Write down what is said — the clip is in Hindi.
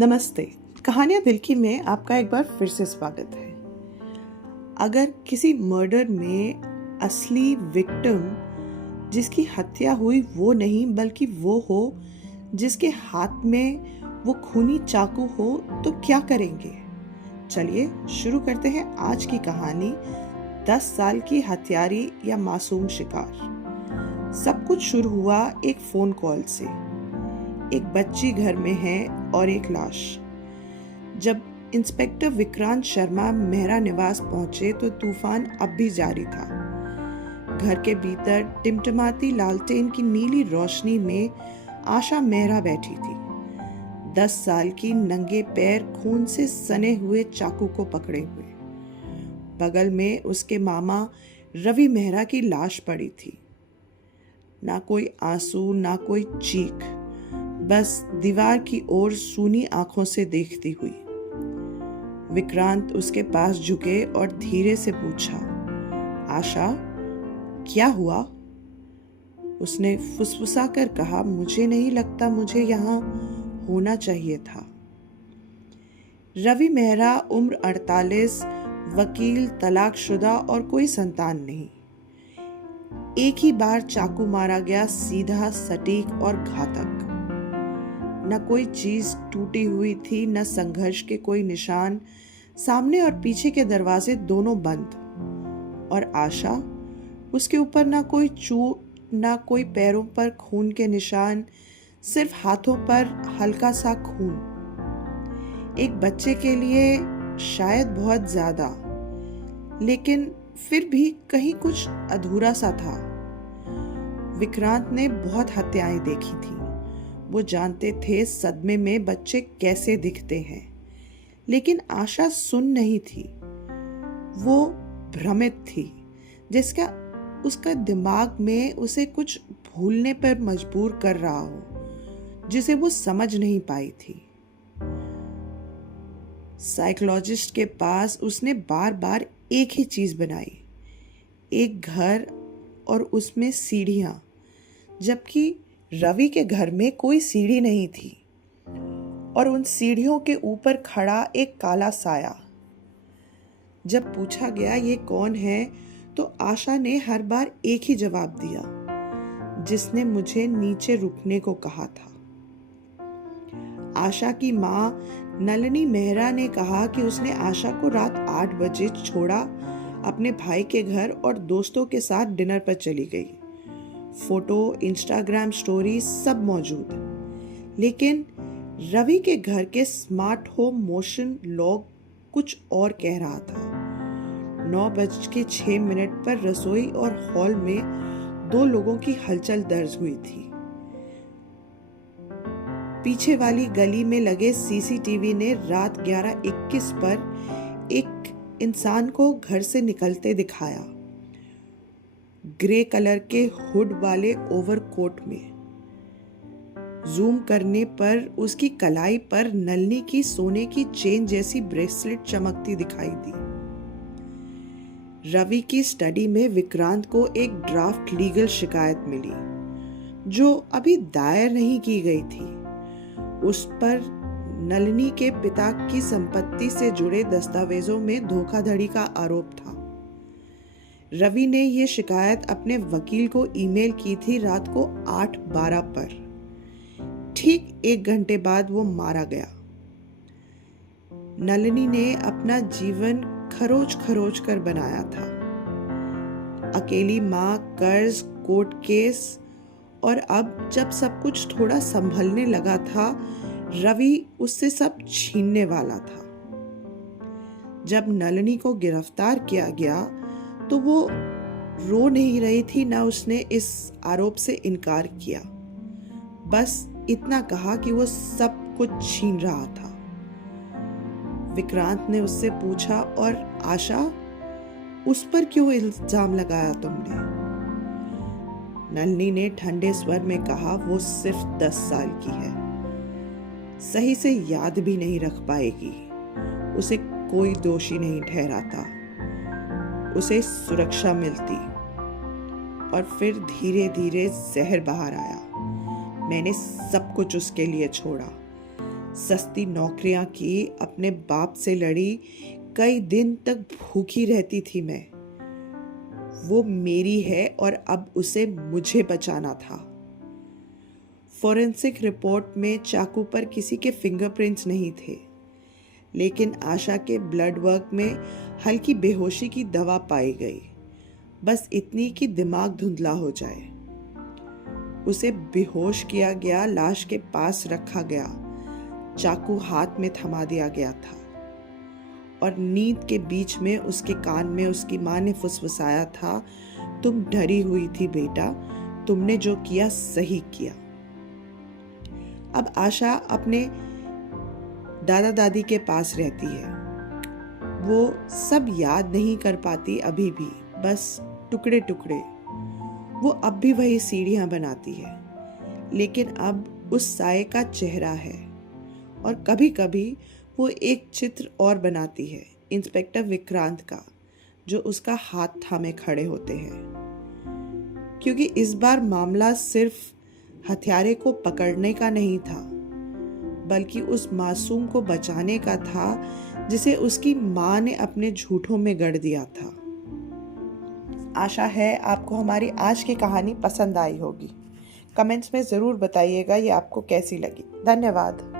नमस्ते। कहानियाँ दिल की में आपका एक बार फिर से स्वागत है। अगर किसी मर्डर में असली विक्टिम जिसकी हत्या हुई वो नहीं बल्कि वो हो जिसके हाथ में वो खूनी चाकू हो तो क्या करेंगे? चलिए शुरू करते हैं आज की कहानी 10 साल की हत्यारी या मासूम शिकार। सब कुछ शुरू हुआ एक फोन कॉल से। एक बच्ची घर में है और एक लाश। जब इंस्पेक्टर विक्रांत शर्मा मेहरा निवास पहुंचे तो तूफान अब भी जारी था। घर के भीतर टिमटिमाती लालटेन की नीली रोशनी में आशा मेहरा बैठी थी, 10 साल की, नंगे पैर खून से सने हुए चाकू को पकड़े हुए। बगल में उसके मामा रवि मेहरा की लाश पड़ी थी। ना कोई आंसू, ना कोई चीख, बस दीवार की ओर सूनी आंखों से देखती हुई। विक्रांत उसके पास झुके और धीरे से पूछा, आशा, क्या हुआ? उसने फुसफुसा कर कहा, मुझे नहीं लगता मुझे यहाँ होना चाहिए था। रवि मेहरा, उम्र 48, वकील, तलाकशुदा और कोई संतान नहीं। एक ही बार चाकू मारा गया, सीधा, सटीक और घातक। न कोई चीज टूटी हुई थी, न संघर्ष के कोई निशान। सामने और पीछे के दरवाजे दोनों बंद। और आशा, उसके ऊपर ना कोई चोट, ना कोई पैरों पर खून के निशान, सिर्फ हाथों पर हल्का सा खून। एक बच्चे के लिए शायद बहुत ज्यादा, लेकिन फिर भी कहीं कुछ अधूरा सा था। विक्रांत ने बहुत हत्याएं देखी थी। वो जानते थे सदमे में बच्चे कैसे दिखते हैं, लेकिन आशा सुन नहीं थी। वो भ्रमित थी, जिसका उसका दिमाग में उसे कुछ भूलने पर मजबूर कर रहा हो, जिसे वो समझ नहीं पाई थी। साइकोलॉजिस्ट के पास उसने बार बार एक ही चीज बनाई, एक घर और उसमें सीढ़ियां, जबकि रवि के घर में कोई सीढ़ी नहीं थी और उन सीढ़ियों के ऊपर खड़ा एक काला साया। जब पूछा गया ये कौन है, तो आशा ने हर बार एक ही जवाब दिया, जिसने मुझे नीचे रुकने को कहा था। आशा की माँ नलिनी मेहरा ने कहा कि उसने आशा को रात 8 बजे छोड़ा, अपने भाई के घर और दोस्तों के साथ डिनर पर चली गई। फोटो, इंस्टाग्राम स्टोरी सब मौजूद, लेकिन रवि के घर के स्मार्ट होम मोशन लॉग कुछ और कह रहा था। 9:06 पर रसोई और हॉल में 2 लोगों की हलचल दर्ज हुई थी। पीछे वाली गली में लगे सीसीटीवी ने रात 11:21 पर एक इंसान को घर से निकलते दिखाया, ग्रे कलर के हुड वाले ओवरकोट में। जूम करने पर उसकी कलाई पर नलनी की सोने की चेन जैसी ब्रेसलेट चमकती दिखाई दी। रवि की स्टडी में विक्रांत को एक ड्राफ्ट लीगल शिकायत मिली, जो अभी दायर नहीं की गई थी। उस पर नलिनी के पिता की संपत्ति से जुड़े दस्तावेजों में धोखाधड़ी का आरोप था। रवि ने यह शिकायत अपने वकील को ईमेल की थी रात को 8:12 पर। ठीक 1 घंटे बाद वो मारा गया। नलिनी ने अपना जीवन खरोच खरोच कर बनाया था। अकेली माँ, कर्ज, कोर्ट केस, और अब जब सब कुछ थोड़ा संभलने लगा था, रवि उससे सब छीनने वाला था। जब नलिनी को गिरफ्तार किया गया तो वो रो नहीं रही थी, ना उसने इस आरोप से इनकार किया। बस इतना कहा कि वो सब कुछ छीन रहा था। विक्रांत ने उससे पूछा, और आशा, उस पर क्यों इल्जाम लगाया तुमने? नलिनी ने ठंडे स्वर में कहा, वो सिर्फ 10 साल की है, सही से याद भी नहीं रख पाएगी। उसे कोई दोषी नहीं ठहराता, उसे सुरक्षा मिलती। और फिर धीरे धीरे जहर बाहर आया। मैंने सब कुछ उसके लिए छोड़ा, सस्ती नौकरियां की, अपने बाप से लड़ी, कई दिन तक भूखी रहती थी मैं। वो मेरी है और अब उसे मुझे बचाना था। फोरेंसिक रिपोर्ट में चाकू पर किसी के फिंगरप्रिंट्स नहीं थे, लेकिन आशा के ब्लड वर्क में हल्की बेहोशी की दवा पाई गई, बस इतनी कि दिमाग धुंधला हो जाए। उसे बेहोश किया गया, लाश के पास रखा गया, चाकू हाथ में थमा दिया गया था और नींद के बीच में उसके कान में उसकी माँ ने फुसफुसाया था, तुम डरी हुई थी बेटा, तुमने जो किया सही किया। अब आशा अपने दादा दादी के पास रहती है। वो सब याद नहीं कर पाती अभी भी, बस टुकड़े टुकड़े। वो अब भी वही सीढ़ियां बनाती है, लेकिन अब उस साये का चेहरा है। और कभी कभी वो एक चित्र और बनाती है, इंस्पेक्टर विक्रांत का, जो उसका हाथ थामे खड़े होते हैं। क्योंकि इस बार मामला सिर्फ हत्यारे को पकड़ने का नहीं था, बल्कि उस मासूम को बचाने का था जिसे उसकी माँ ने अपने झूठों में गढ़ दिया था। आशा है आपको हमारी आज की कहानी पसंद आई होगी। कमेंट्स में ज़रूर बताइएगा ये आपको कैसी लगी। धन्यवाद।